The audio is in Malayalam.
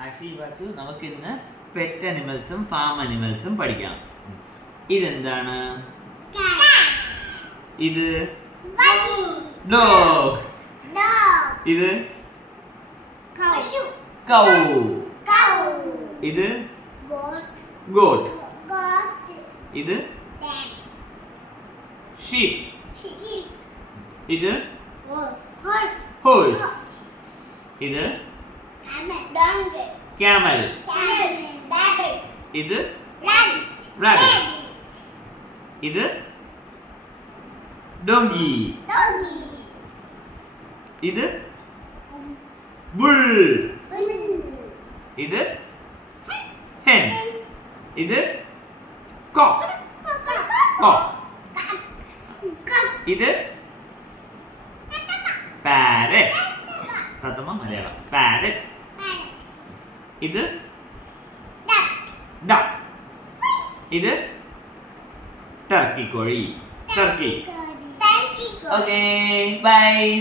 ആഷി വാച്ചു നമുക്ക് ഇന്ന് പെറ്റ് അനിമൽസും ഫാം അനിമൽസും പഠിക്കാം. ഇതെന്താണ്? ഇത് ഡോഗ്. ഇത് കൗ. ഇത് ഗോട്ട്. ഇത് ഷീപ്പ്. ഇത് ഹോഴ്സ്. ഇത് camel. ഇത് rabbit. ഇത് donkey. ഇത് bull. ഇത് hen. ഇത് cock. ഇത് parrot. തത്തമ്മ മലയാളം parrot. ഇത് duck. ഇത് ടർക്കി കോഴി. ടർക്കി. Okay bye.